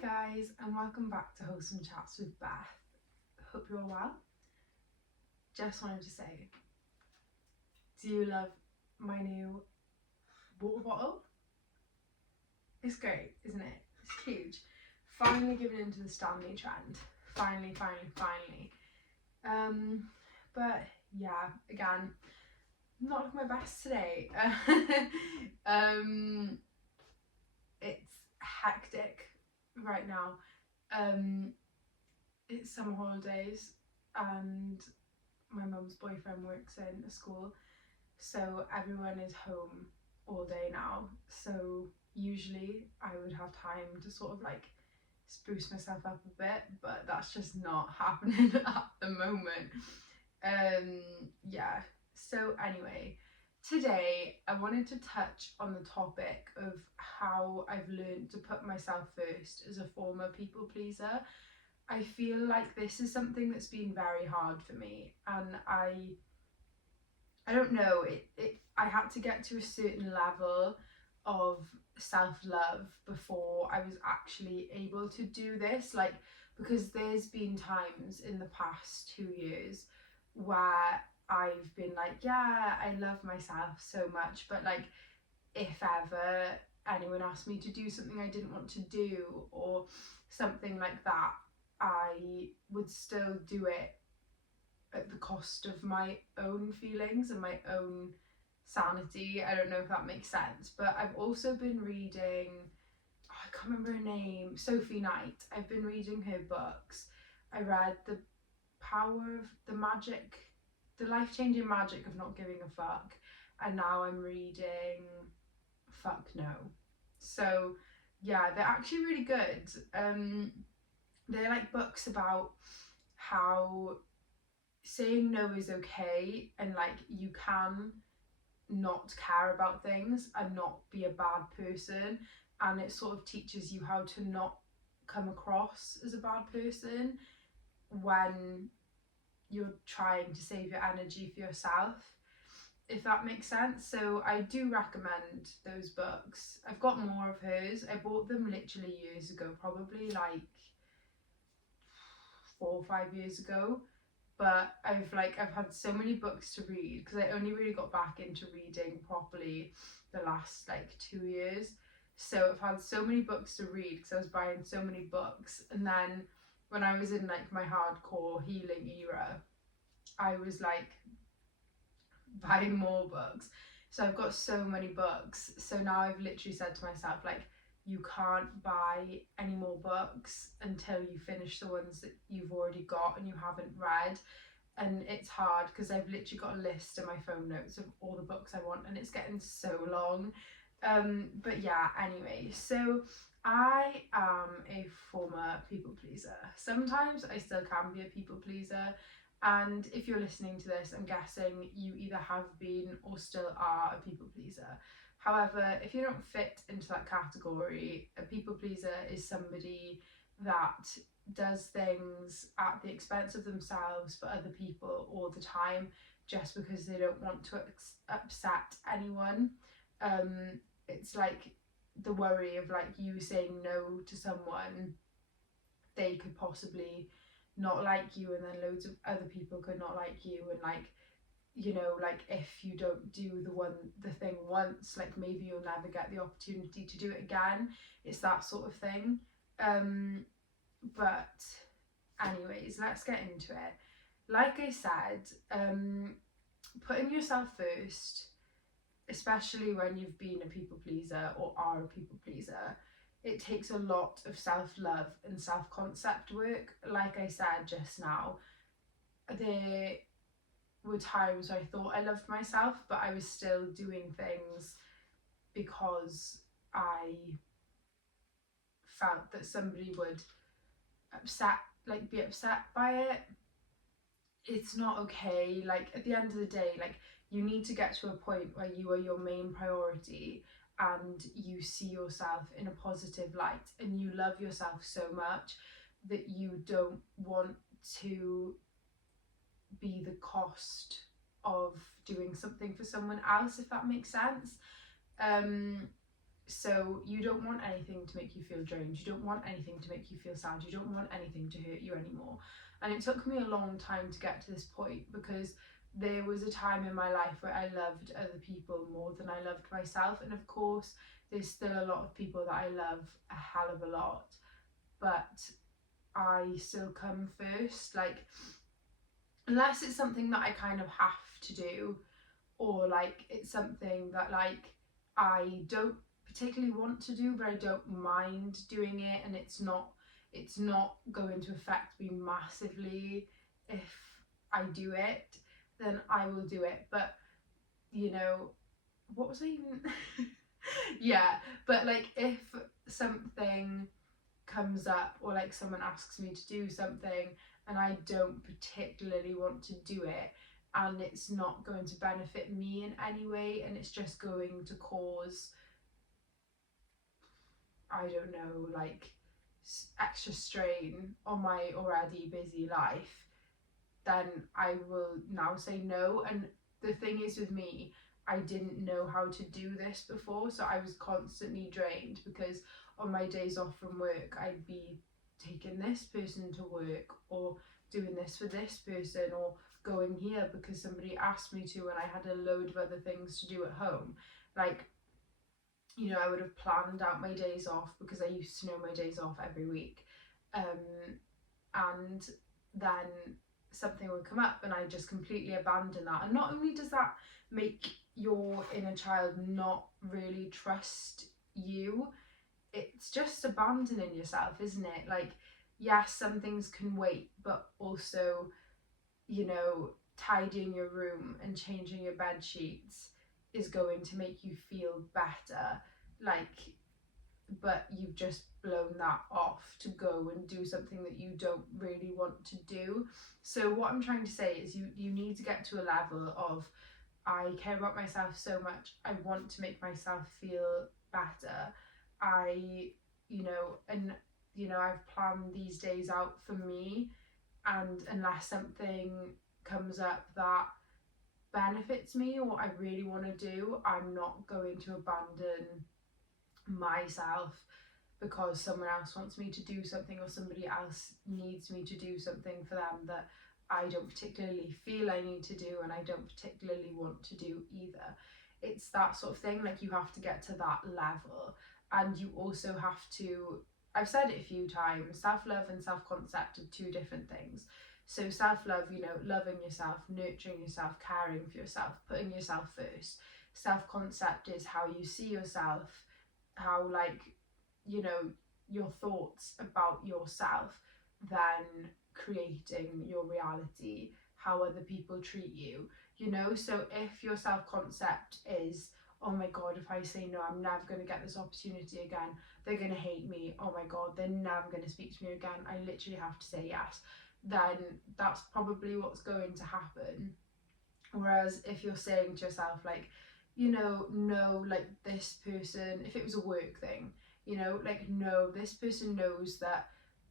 guys, and welcome back to Wholesome Chats with Beth. Hope you're all well. Just wanted to say, do you love my new water bottle? It's great, isn't it? It's huge. Finally giving into the Stanley trend. Finally. But yeah, again, not looking my best today. It's hectic right now. It's summer holidays and my mum's boyfriend works in a school, so everyone is home all day now. So usually I would have time to sort of like spruce myself up a bit, but that's just not happening at the moment. Yeah, so anyway, today I wanted to touch on the topic of how I've learned to put myself first as a former people pleaser. I feel like this is something that's been very hard for me, and I don't know, I had to get to a certain level of self-love before I was actually able to do this, like, because there's been times in the past 2 years where I've been like, yeah, I love myself so much, but like if ever anyone asked me to do something I didn't want to do or something like that, I would still do it at the cost of my own feelings and my own sanity. I don't know if that makes sense, but I've also been reading, I can't remember her name, Sophie Knight. I've been reading her books. I read The Power of the Magic, The Life-Changing Magic of Not Giving a Fuck, and now I'm reading Fuck No. So yeah, they're actually really good. They're like books about how saying no is okay, and like you can not care about things and not be a bad person, and it sort of teaches you how to not come across as a bad person when you're trying to save your energy for yourself, if that makes sense. So I do recommend those books. I've got more of hers. I bought them literally years ago, probably like 4 or 5 years ago, but I've had so many books to read because I only really got back into reading properly the last like 2 years. So I've had so many books to read because I was buying so many books, and then when I was in like my hardcore healing era, I was like buying more books. So I've got so many books. So now I've literally said to myself, like, you can't buy any more books until you finish the ones that you've already got and you haven't read. And it's hard because I've literally got a list in my phone notes of all the books I want, and it's getting so long. But yeah, anyway, so I am a former people pleaser. Sometimes I still can be a people pleaser, and if you're listening to this, I'm guessing you either have been or still are a people pleaser. However, if you don't fit into that category, a people pleaser is somebody that does things at the expense of themselves for other people all the time, just because they don't want to upset anyone. It's like the worry of like you saying no to someone, they could possibly not like you, and then loads of other people could not like you, and like, you know, like if you don't do the thing once, like maybe you'll never get the opportunity to do it again. It's that sort of thing. But anyways, let's get into it. Like I said, putting yourself first, especially when you've been a people pleaser or are a people pleaser, it takes a lot of self-love and self-concept work. Like I said just now, there were times where I thought I loved myself, but I was still doing things because I felt that somebody would be upset by it. It's not okay. Like at the end of the day, like you need to get to a point where you are your main priority and you see yourself in a positive light and you love yourself so much that you don't want to be the cost of doing something for someone else, if that makes sense. So you don't want anything to make you feel drained. You don't want anything to make you feel sad. You don't want anything to hurt you anymore. And it took me a long time to get to this point, because there was a time in my life where I loved other people more than I loved myself. And of course, there's still a lot of people that I love a hell of a lot, but I still come first. Like, unless it's something that I kind of have to do, or like it's something that like I don't particularly want to do but I don't mind doing it, and it's not going to affect me massively if I do it, then I will do it. But you know, what was I even yeah, but like if something comes up, or like someone asks me to do something and I don't particularly want to do it, and it's not going to benefit me in any way, and it's just going to cause, I don't know, like extra strain on my already busy life, then I will now say no. And the thing is with me, I didn't know how to do this before, so I was constantly drained, because on my days off from work, I'd be taking this person to work, or doing this for this person, or going here because somebody asked me to, and I had a load of other things to do at home. Like, you know, I would have planned out my days off, because I used to know my days off every week. And then something would come up and I just completely abandon that. And not only does that make your inner child not really trust you, it's just abandoning yourself, isn't it? Like, yes, some things can wait, but also, you know, tidying your room and changing your bed sheets is going to make you feel better. Like, but you've just blown that off to go and do something that you don't really want to do. So what I'm trying to say is you need to get to a level of, I care about myself so much, I want to make myself feel better. I've planned these days out for me, and unless something comes up that benefits me or I really want to do, I'm not going to abandon myself because someone else wants me to do something, or somebody else needs me to do something for them that I don't particularly feel I need to do, and I don't particularly want to do either. It's that sort of thing. Like, you have to get to that level, and you also have to, I've said it a few times, self-love and self-concept are two different things. So self-love, you know, loving yourself, nurturing yourself, caring for yourself, putting yourself first. Self-concept is how you see yourself, how, like, you know, your thoughts about yourself then creating your reality, how other people treat you, you know. So if your self-concept is, oh my god, if I say no, I'm never going to get this opportunity again, they're going to hate me, oh my god, they're never going to speak to me again, I literally have to say yes, then that's probably what's going to happen. Whereas if you're saying to yourself, like, you know, no, like, this person, if it was a work thing, you know, like, no, this person knows that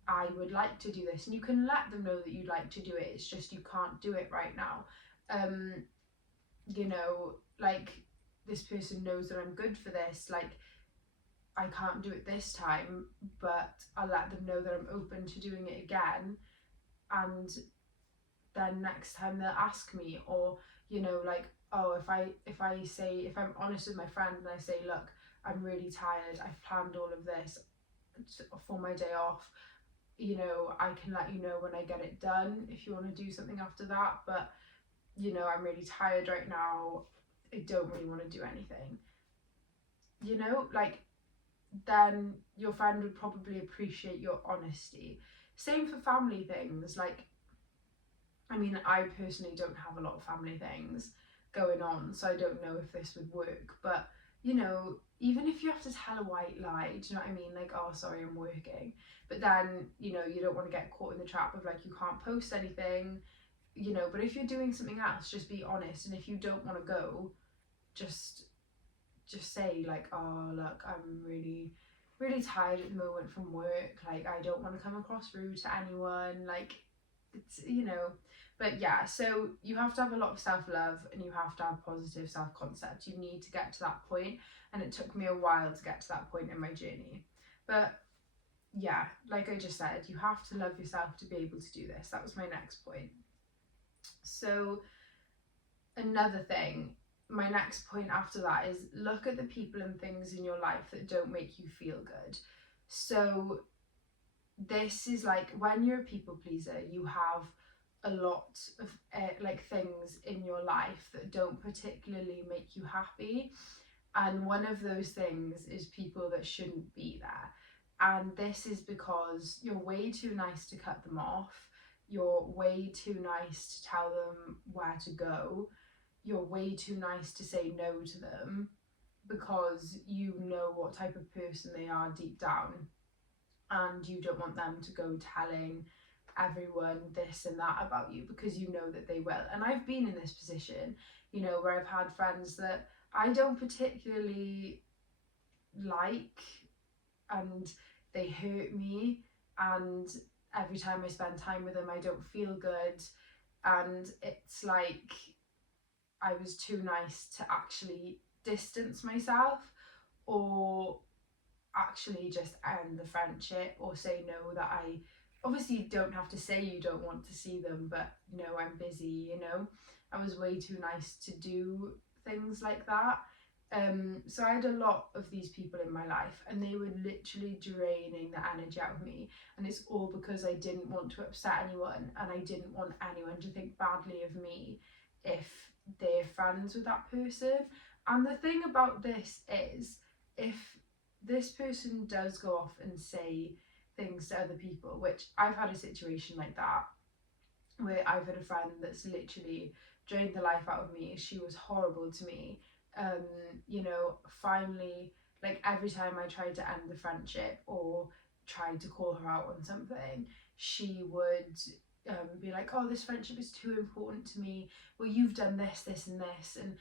I would like to do this, and you can let them know that you'd like to do it, it's just you can't do it right now. You know, like, this person knows that I'm good for this, like, I can't do it this time, but I'll let them know that I'm open to doing it again, and then next time they'll ask me. Or, you know, like, oh, if I'm honest with my friend and I say, look, I'm really tired, I've planned all of this for my day off, you know, I can let you know when I get it done if you want to do something after that, but, you know, I'm really tired right now, I don't really want to do anything, you know, like, then your friend would probably appreciate your honesty. Same for family things. Like, I mean, I personally don't have a lot of family things going on, so I don't know if this would work. But, you know, even if you have to tell a white lie, do you know what I mean? Like, oh, sorry, I'm working. But then, you know, you don't want to get caught in the trap of, like, you can't post anything, you know. But if you're doing something else, just be honest. And if you don't want to go, just say, like, oh, look, I'm really, really tired at the moment from work. Like, I don't want to come across rude to anyone. Like, it's, you know, but yeah, so you have to have a lot of self-love and you have to have positive self-concept. You need to get to that point, and it took me a while to get to that point in my journey. But yeah, like I just said, you have to love yourself to be able to do this. That was my next point. So another thing, my next point after that is look at the people and things in your life that don't make you feel good. So this is like when you're a people pleaser, you have a lot of like things in your life that don't particularly make you happy, and one of those things is people that shouldn't be there. And this is because you're way too nice to cut them off, you're way too nice to tell them where to go, you're way too nice to say no to them because you know what type of person they are deep down, and you don't want them to go telling everyone this and that about you because you know that they will. And I've been in this position, you know, where I've had friends that I don't particularly like, and they hurt me, and every time I spend time with them I don't feel good, and it's like I was too nice to actually distance myself, or actually just end the friendship, or say no, that I obviously don't have to say you don't want to see them, but no, I'm busy, you know. I was way too nice to do things like that. So I had a lot of these people in my life, and they were literally draining the energy out of me, and it's all because I didn't want to upset anyone, and I didn't want anyone to think badly of me if they're friends with that person. And the thing about this is, if this person does go off and say things to other people, which I've had a situation like that, where I've had a friend that's literally drained the life out of me. She was horrible to me. You know, finally, like every time I tried to end the friendship or tried to call her out on something, she would be like, oh, this friendship is too important to me. Well, you've done this, this, and this. And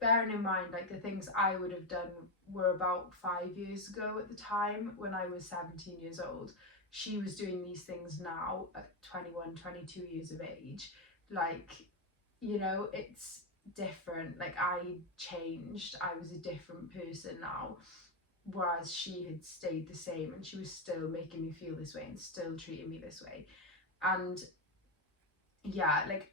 bearing in mind, like the things I would have done were about 5 years ago at the time when I was 17 years old. She was doing these things now at 21, 22 years of age. Like, you know, it's different. Like, I changed, I was a different person now, whereas she had stayed the same, and she was still making me feel this way and still treating me this way. And yeah, like,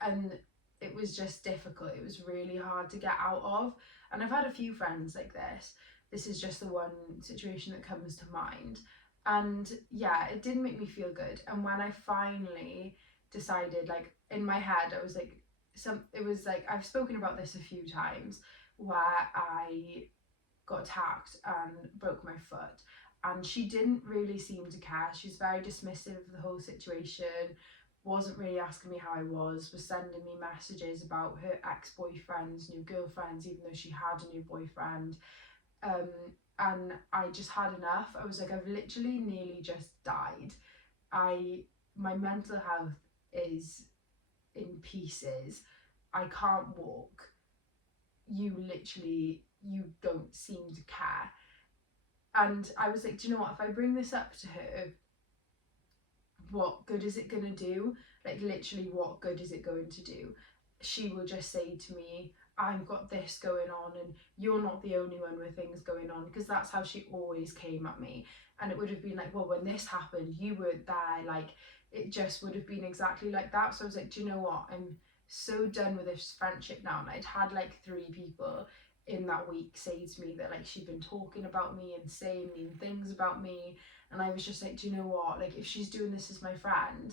and it was just difficult. It was really hard to get out of. And I've had a few friends like this. This is just the one situation that comes to mind. And yeah, it didn't make me feel good. And when I finally decided, like in my head, I was like, it was like, I've spoken about this a few times, where I got attacked and broke my foot. And she didn't really seem to care. She was very dismissive of the whole situation, wasn't really asking me how I was sending me messages about her ex-boyfriends, new girlfriends, even though she had a new boyfriend. And I just had enough. I was like, I've literally nearly just died. My mental health is in pieces. I can't walk. You don't seem to care. And I was like, do you know what? If I bring this up to her, what good is it going to do? Like, literally, what good is it going to do? She will just say to me, I've got this going on, and you're not the only one with things going on, because that's how she always came at me. And it would have been like, well, when this happened, you weren't there. Like, it just would have been exactly like that. So I was like, do you know what? I'm so done with this friendship now. And I'd had like 3 people in that week say to me that like she'd been talking about me and saying mean things about me, and I was just like, do you know what, like if she's doing this as my friend,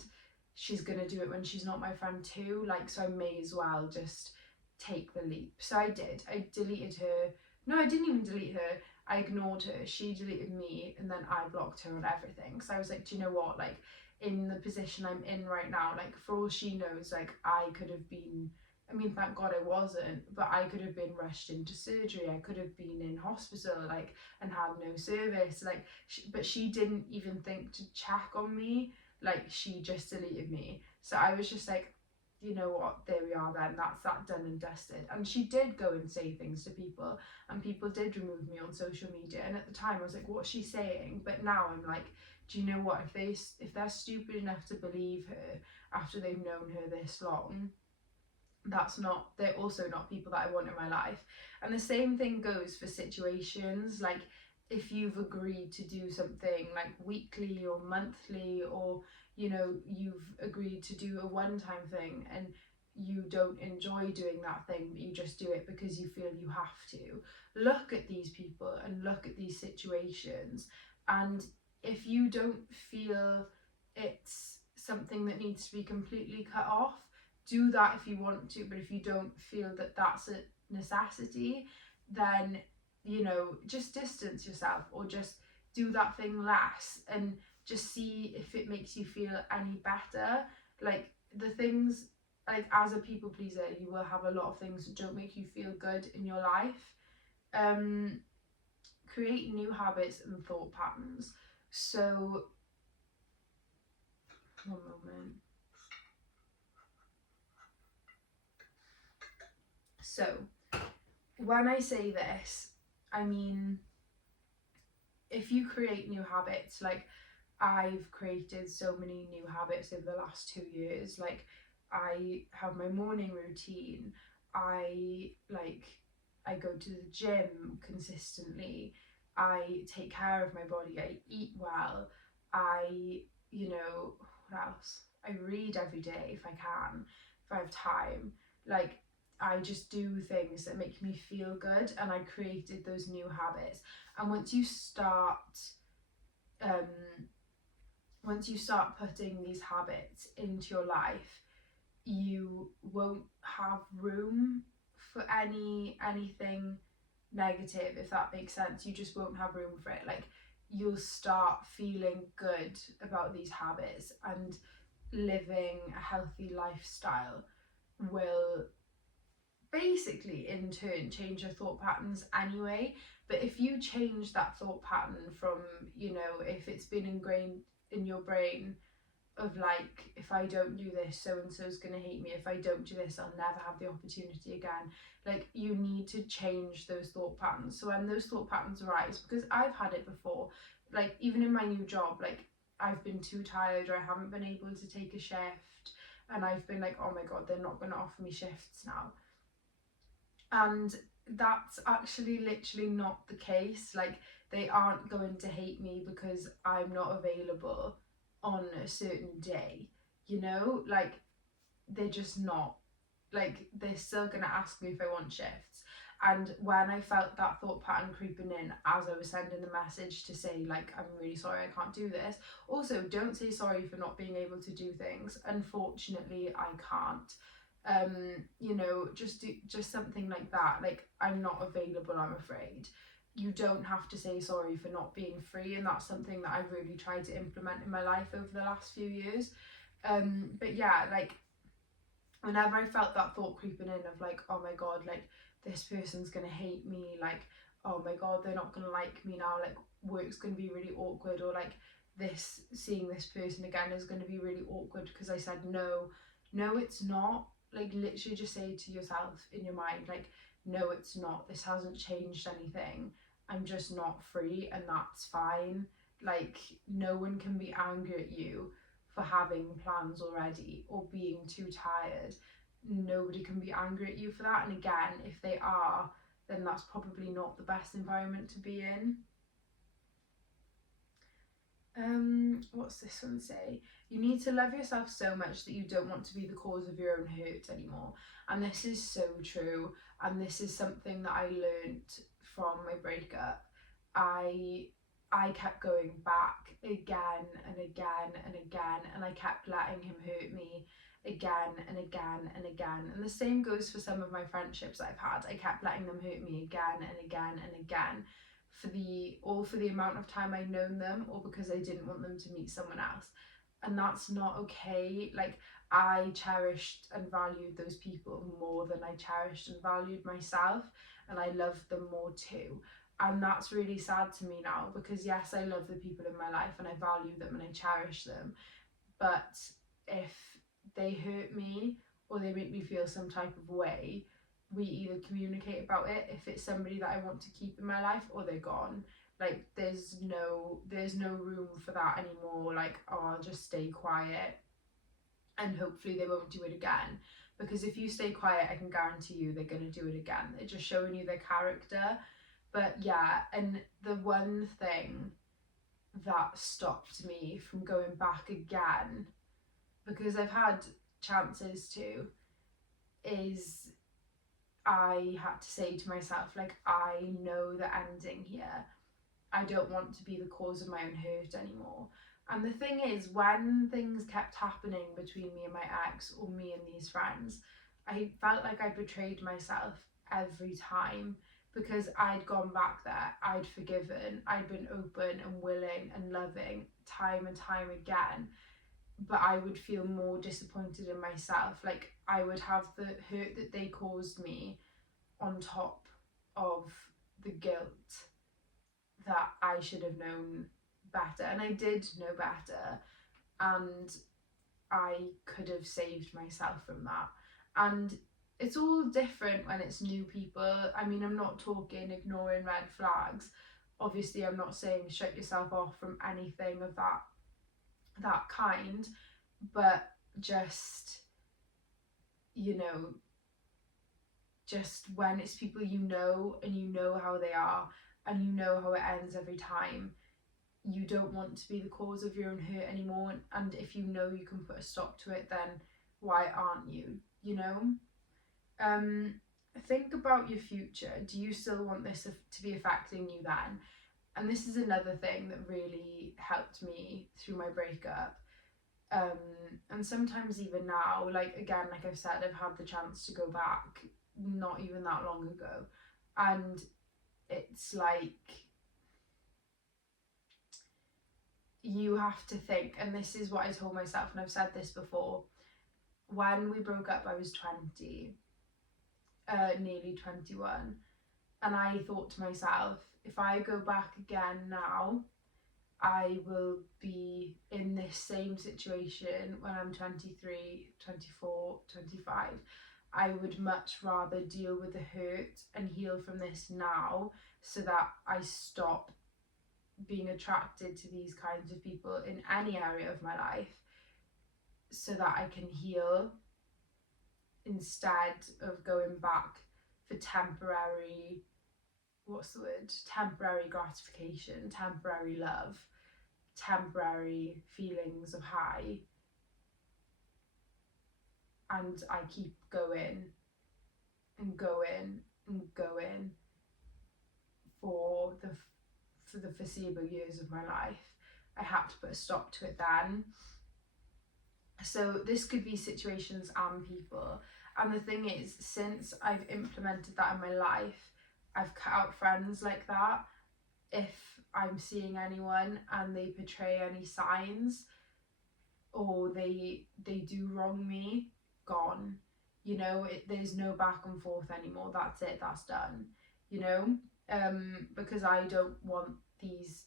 she's gonna do it when she's not my friend too, like, so I may as well just take the leap. So I did. I deleted her. No, I didn't even delete her. I ignored her. She deleted me, and then I blocked her on everything. So I was like, do you know what, like in the position I'm in right now, like for all she knows, like I could have been, I mean, thank God I wasn't, but I could have been rushed into surgery. I could have been in hospital, like, and had no service. Like, but she didn't even think to check on me. Like, she just deleted me. So I was just like, you know what, there we are then, that's that done and dusted. And she did go and say things to people, and people did remove me on social media, and at the time I was like, what's she saying? But now I'm like, do you know what, if they're stupid enough to believe her after they've known her this long, they're also not people that I want in my life. And the same thing goes for situations like, if you've agreed to do something like weekly or monthly, or you know, you've agreed to do a one-time thing and you don't enjoy doing that thing, but you just do it because you feel you have to, look at these people and look at these situations, and if you don't feel it's something that needs to be completely cut off, do that if you want to. But if you don't feel that that's a necessity, then, you know, just distance yourself, or just do that thing less, and just see if it makes you feel any better. Like, the things, like, as a people pleaser, you will have a lot of things that don't make you feel good in your life. Create new habits and thought patterns. So, one moment. So, when I say this, I mean, if you create new habits, like, I've created so many new habits over the last 2 years. Like, I have my morning routine. I go to the gym consistently. I take care of my body. I eat well. I, you know, what else? I read every day if I can, if I have time. Like, I just do things that make me feel good, and I created those new habits. And um, once you start putting these habits into your life, you won't have room for anything negative, if that makes sense. You just won't have room for it. Like, you'll start feeling good about these habits, and living a healthy lifestyle will basically in turn change your thought patterns anyway. But if you change that thought pattern from, you know, if it's been ingrained in your brain of like, if I don't do this, so and so's gonna hate me, if I don't do this, I'll never have the opportunity again. Like, you need to change those thought patterns. So when those thought patterns arise, because I've had it before, like, even in my new job, like, I've been too tired, or I haven't been able to take a shift, and I've been like, oh my god, they're not going to offer me shifts now. And that's actually literally not the case. Like, they aren't going to hate me because I'm not available on a certain day, you know? Like, they're just not. Like, they're still going to ask me if I want shifts. And when I felt that thought pattern creeping in as I was sending the message to say, like, I'm really sorry, I can't do this. Also, don't say sorry for not being able to do things. Unfortunately, I can't. You know, just something like that. Like, I'm not available, I'm afraid. You don't have to say sorry for not being free, and that's something that I've really tried to implement in my life over the last few years. But yeah, like, whenever I felt that thought creeping in of like, oh my god, like, this person's gonna hate me, like, oh my god, they're not gonna like me now, like, work's gonna be really awkward, or like, seeing this person again is gonna be really awkward because I said no. No, it's not. Like, literally just say to yourself in your mind, like, no, it's not. This hasn't changed anything. I'm just not free, and that's fine. Like, no one can be angry at you for having plans already or being too tired. Nobody can be angry at you for that. And again, if they are, then that's probably not the best environment to be in. What's this one say? You need to love yourself so much that you don't want to be the cause of your own hurt anymore. And this is so true. And this is something that I learned from my breakup. I kept going back again and again and again, and I kept letting him hurt me again and again and again. And the same goes for some of my friendships I've had. I kept letting them hurt me again and again and again, for the amount of time I'd known them, or because I didn't want them to meet someone else. And that's not okay. Like, I cherished and valued those people more than I cherished and valued myself, and I loved them more too. And that's really sad to me now, because yes, I love the people in my life and I value them and I cherish them, but if they hurt me, or they make me feel some type of way, we either communicate about it if it's somebody that I want to keep in my life, or they're gone. Like there's no room for that anymore. Like, oh, I'll just stay quiet and hopefully they won't do it again. Because if you stay quiet, I can guarantee you they're going to do it again. They're just showing you their character. But yeah, and the one thing that stopped me from going back again, because I've had chances to, is I had to say to myself, like, I know the ending here. I don't want to be the cause of my own hurt anymore. And the thing is, when things kept happening between me and my ex, or me and these friends, I felt like I betrayed myself every time, because I'd gone back there, I'd forgiven, I'd been open and willing and loving time and time again, but I would feel more disappointed in myself. Like I would have the hurt that they caused me on top of the guilt that I should have known better, and I did know better, and I could have saved myself from that. And it's all different when it's new people. I mean, I'm not talking ignoring red flags. Obviously, I'm not saying shut yourself off from anything of that kind, but just, you know, just when it's people you know and you know how they are and you know how it ends every time, you don't want to be the cause of your own hurt anymore. And if you know you can put a stop to it, then why aren't you, you know? Think about your future. Do you still want this to be affecting you then? And this is another thing that really helped me through my breakup. And sometimes even now, like again, like I've said, I've had the chance to go back not even that long ago, and it's like you have to think, and this is what I told myself, and I've said this before. When we broke up, I was 20, nearly 21, and I thought to myself, if I go back again now, I will be in this same situation when I'm 23, 24, 25. I would much rather deal with the hurt and heal from this now, so that I stop being attracted to these kinds of people in any area of my life, so that I can heal, instead of going back for temporary, temporary gratification, temporary love, temporary feelings of high, and I keep going and going and going for the foreseeable years of my life. I had to put a stop to it then. So this could be situations and people. And the thing is, since I've implemented that in my life, I've cut out friends like that. If I'm seeing anyone and they portray any signs, or they do wrong me, gone. You know, there's no back and forth anymore. That's it, that's done. You know, because I don't want these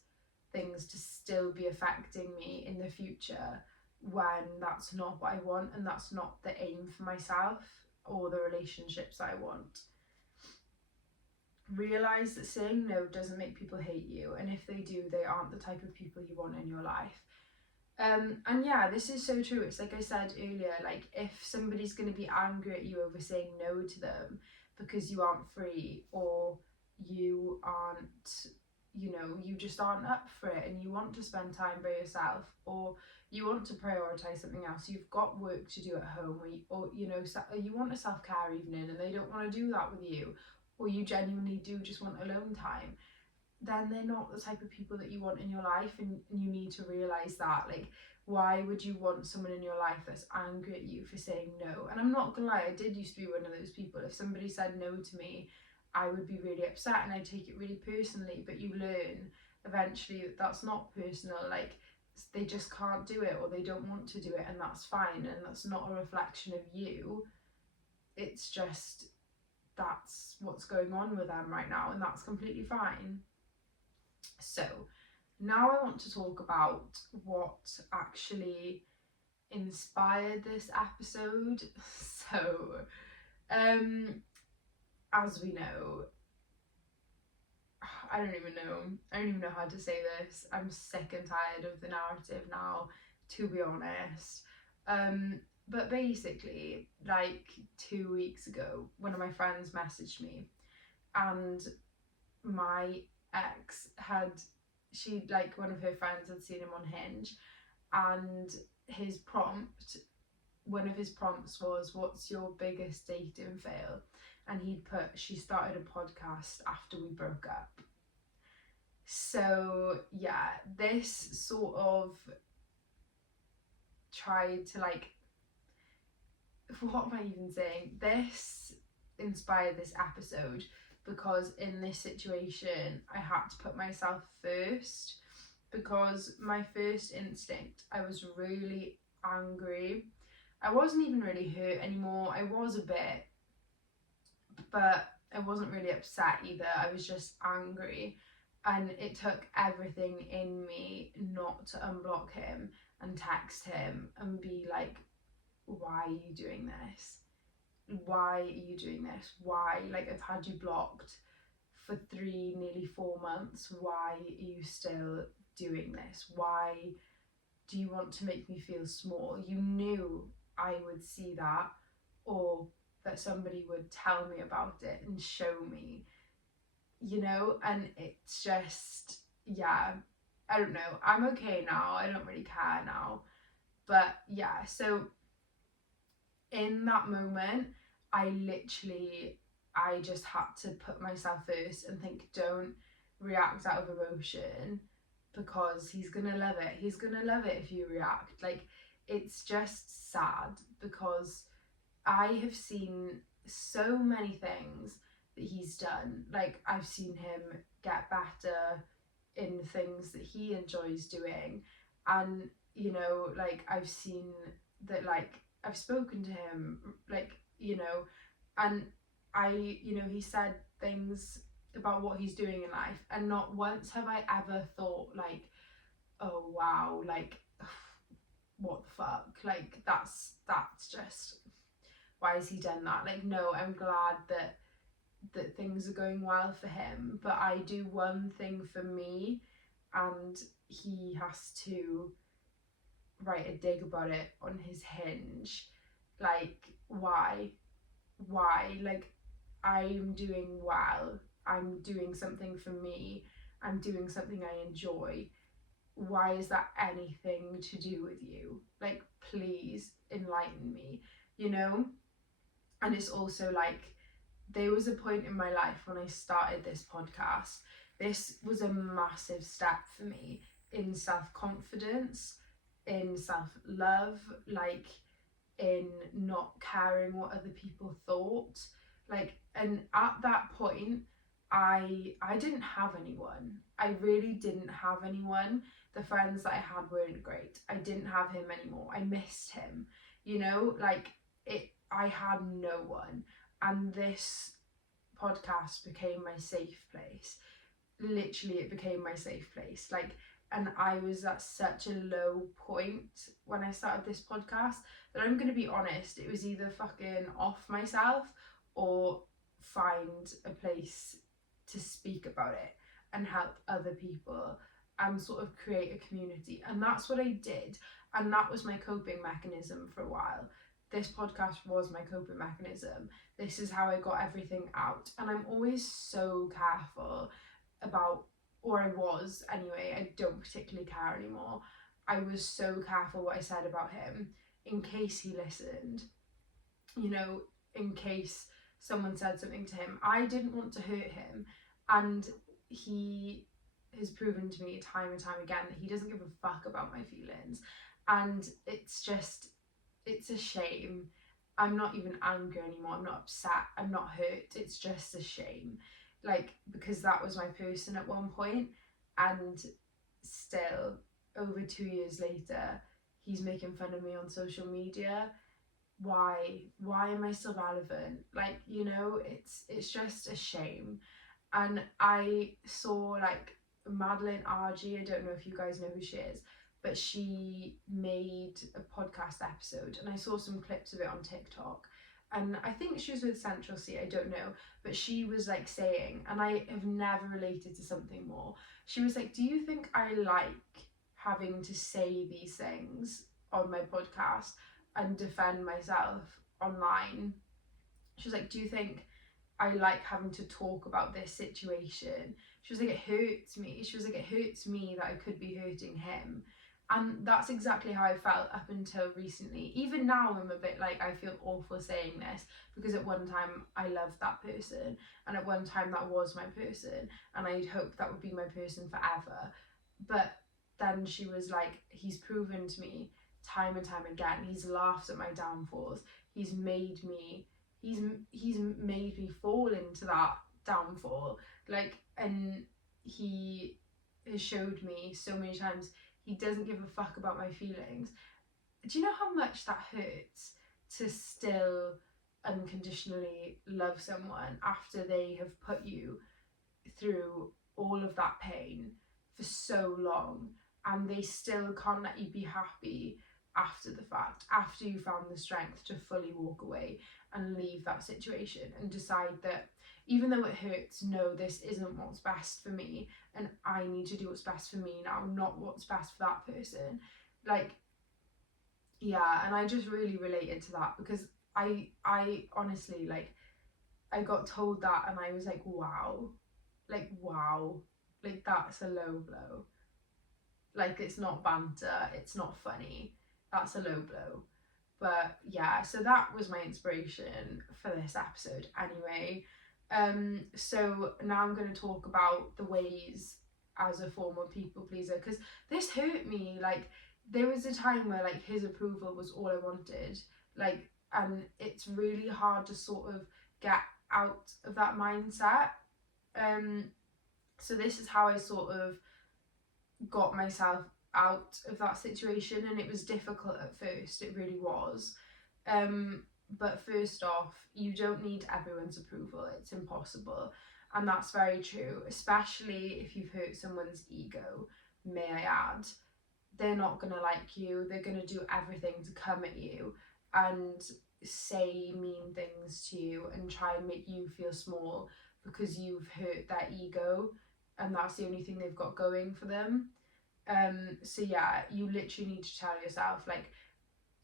things to still be affecting me in the future, when that's not what I want and that's not the aim for myself or the relationships I want. Realise that saying no doesn't make people hate you, and if they do, they aren't the type of people you want in your life. And yeah, this is so true. It's like I said earlier, like if somebody's going to be angry at you over saying no to them because you aren't free, or you aren't, you know, you just aren't up for it and you want to spend time by yourself, or you want to prioritize something else, you've got work to do at home, or you know, you want a self-care evening and they don't want to do that with you, or you genuinely do just want alone time, then they're not the type of people that you want in your life. And you need to realize that. Like, why would you want someone in your life that's angry at you for saying no? And I'm not gonna lie, I did used to be one of those people. If somebody said no to me, I would be really upset and I'd take it really personally. But you learn eventually that that's not personal. Like, they just can't do it, or they don't want to do it, and that's fine, and that's not a reflection of you. It's just that's what's going on with them right now, and that's completely fine. So now I want to talk about what actually inspired this episode. So, as we know, I don't even know how to say this. I'm sick and tired of the narrative now, to be honest. But basically, like 2 weeks ago, one of my friends messaged me, and my ex had, one of her friends had seen him on Hinge, and his prompt, one of his prompts was, "What's your biggest dating fail?" And he'd put, "She started a podcast after we broke up." So yeah, this sort of tried to what am I even saying? This inspired this episode because in this situation I had to put myself first, because my first instinct, I was really angry. I wasn't even really hurt anymore. I was a bit, but I wasn't really upset either. I was just angry. And it took everything in me not to unblock him and text him and be like, "Why are you doing this? Why are you doing this? Why? Like, I've had you blocked for nearly 4 months. Why are you still doing this? Why do you want to make me feel small? You knew I would see that, or that somebody would tell me about it and show me, and it's just, yeah, I don't know. I'm okay now. I don't really care now. But yeah, so in that moment, I just had to put myself first and think, don't react out of emotion, because he's gonna love it. He's gonna love it if you react. Like, it's just sad, because I have seen so many things that he's done. Like, I've seen him get better in things that he enjoys doing. And, I've seen that, I've spoken to him, and he said things about what he's doing in life. And not once have I ever thought, like, oh, wow, like, what the fuck? Like, that's just, why has he done that? Like, no, I'm glad that things are going well for him, but I do one thing for me, and he has to write a dig about it on his Hinge. Like, why? Like, I'm doing well, I'm doing something for me, I'm doing something I enjoy. Why is that anything to do with you? Like, please enlighten me, And it's also like, there was a point in my life when I started this podcast. This was a massive step for me in self-confidence, in self-love, like, in not caring what other people thought. Like, and at that point, I didn't have anyone. I really didn't have anyone. The friends that I had weren't great. I didn't have him anymore. I missed him. I had no one. And this podcast became my safe place. Literally, it became my safe place. Like, and I was at such a low point when I started this podcast that, I'm going to be honest, it was either fucking off myself or find a place to speak about it and help other people and sort of create a community. And that's what I did. And that was my coping mechanism for a while. This podcast was my coping mechanism. This is how I got everything out. And I'm always so careful about, or I was anyway, I don't particularly care anymore. I was so careful what I said about him, in case he listened, in case someone said something to him. I didn't want to hurt him. And he has proven to me time and time again that he doesn't give a fuck about my feelings. And it's a shame. I'm not even angry anymore. I'm not upset. I'm not hurt. It's just a shame. Like, because that was my person at one point, and still, over 2 years later, he's making fun of me on social media. Why am I still relevant? Like, it's just a shame. And I saw, like, Madeline RG, I don't know if you guys know who she is, but she made a podcast episode, and I saw some clips of it on TikTok. And I think she was with Central C, I don't know, but she was like saying, and I have never related to something more. She was like, do you think I like having to say these things on my podcast and defend myself online? She was like, do you think I like having to talk about this situation? She was like, it hurts me. She was like, it hurts me that I could be hurting him. And that's exactly how I felt up until recently. Even now, I'm a bit like, I feel awful saying this, because at one time I loved that person, and at one time that was my person, and I'd hoped that would be my person forever. But then she was like, he's proven to me time and time again, he's laughed at my downfalls, he's made me he's made me fall into that downfall, like, and he has showed me so many times he doesn't give a fuck about my feelings. Do you know how much that hurts, to still unconditionally love someone after they have put you through all of that pain for so long, and they still can't let you be happy after the fact, after you found the strength to fully walk away and leave that situation and decide that even though it hurts, no, this isn't what's best for me, and I need to do what's best for me now, not what's best for that person. Like, yeah, and I just really related to that, because I honestly, like, I got told that and I was like, wow, like that's a low blow. Like, it's not banter, it's not funny, that's a low blow. But yeah, so that was my inspiration for this episode anyway. So now I'm going to talk about the ways as a former people pleaser, because this hurt me. Like, there was a time where like his approval was all I wanted, like, and it's really hard to sort of get out of that mindset. So this is how I sort of got myself out of that situation, and it was difficult at first, it really was. But first off, you don't need everyone's approval, it's impossible, and that's very true, especially if you've hurt someone's ego, may I add. They're not going to like you, they're going to do everything to come at you and say mean things to you and try and make you feel small because you've hurt their ego, and that's the only thing they've got going for them. So yeah, you literally need to tell yourself, like,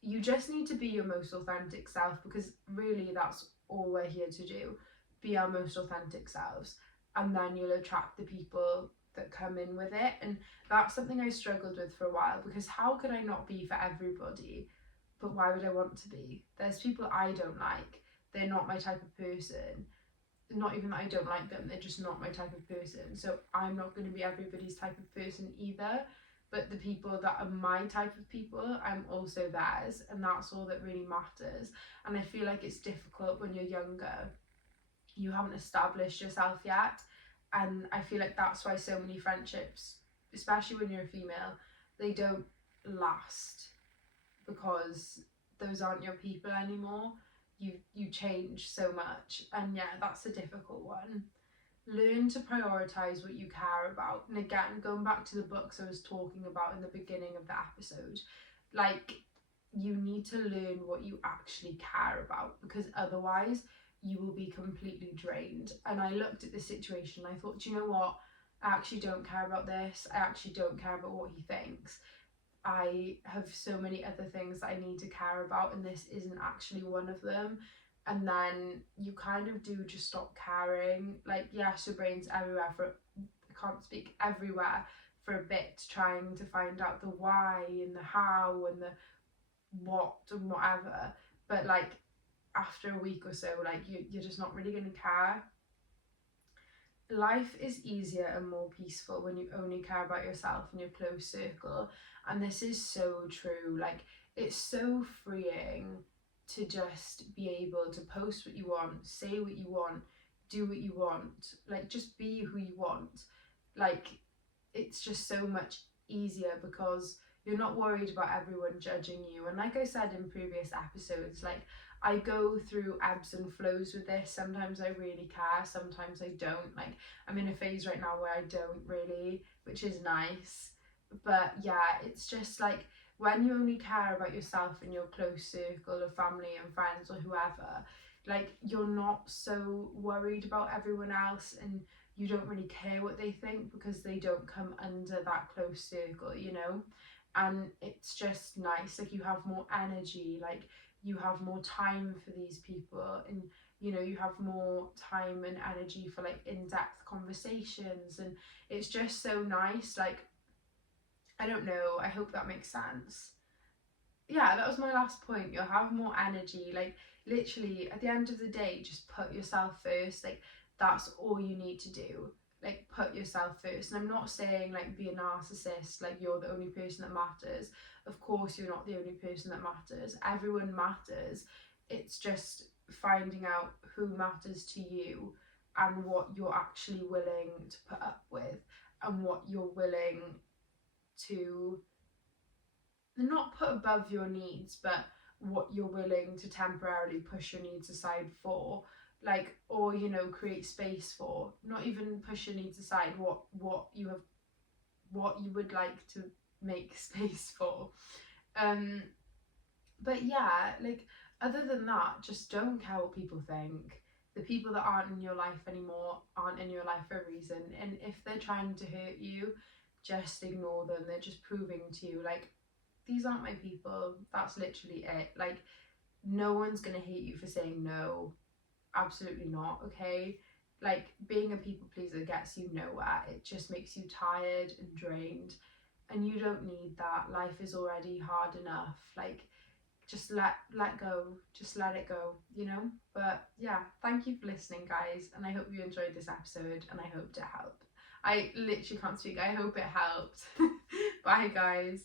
you just need to be your most authentic self, because really that's all we're here to do, be our most authentic selves, and then you'll attract the people that come in with it. And that's something I struggled with for a while, because how could I not be for everybody? But why would I want to be? There's people I don't like, they're not my type of person. Not even that I don't like them, they're just not my type of person. So I'm not going to be everybody's type of person either. But the people that are my type of people, I'm also theirs, and that's all that really matters. And I feel like it's difficult when you're younger. You haven't established yourself yet. And I feel like that's why so many friendships, especially when you're a female, they don't last, because those aren't your people anymore. You change so much, and yeah, that's a difficult one. Learn to prioritize what you care about. And again, going back to the books I was talking about in the beginning of the episode, like, you need to learn what you actually care about, because otherwise you will be completely drained. And I looked at the situation and I thought, do you know what, I actually don't care about this, I actually don't care about what he thinks. I have so many other things that I need to care about, and this isn't actually one of them. And then you kind of do just stop caring. Like, yes, your brain's everywhere I can't speak, everywhere for a bit, trying to find out the why and the how and the what and whatever. But like, after a week or so, like, you're just not really going to care. Life is easier and more peaceful when you only care about yourself and your close circle. And this is so true. Like, it's so freeing to just be able to post what you want, say what you want, do what you want, like, just be who you want. Like, it's just so much easier because you're not worried about everyone judging you. And like I said in previous episodes, like, I go through ebbs and flows with this. Sometimes I really care, sometimes I don't. Like, I'm in a phase right now where I don't really, which is nice. But yeah, it's just like when you only care about yourself and your close circle of family and friends or whoever, like you're not so worried about everyone else, and you don't really care what they think because they don't come under that close circle, you know? And it's just nice, like you have more energy, like you have more time for these people, and you know, you have more time and energy for like in-depth conversations, and it's just so nice. Like, I don't know, I hope that makes sense. Yeah, that was my last point. You'll have more energy. Like, literally, at the end of the day, just put yourself first. Like, that's all you need to do. Like, put yourself first. And I'm not saying, like, be a narcissist, like, you're the only person that matters. Of course, you're not the only person that matters. Everyone matters. It's just finding out who matters to you and what you're actually willing to put up with and what you're willing to not put above your needs, but what you're willing to temporarily push your needs aside for, like, or you know, create space for. Not even push your needs aside, what you have, what you would like to make space for. um but yeah, like, other than that, just don't care what people think. The people that aren't in your life anymore aren't in your life for a reason, and if they're trying to hurt you, just ignore them. They're just proving to you, like, these aren't my people. That's literally it. Like, no one's gonna hate you for saying no. Absolutely not, okay? Like, being a people pleaser gets you nowhere. It just makes you tired and drained. And you don't need that. Life is already hard enough. Like, just let go. Just let it go, you know? But yeah, thank you for listening, guys. And I hope you enjoyed this episode, and I hope it helped. I literally can't speak. I hope it helped. Bye, guys.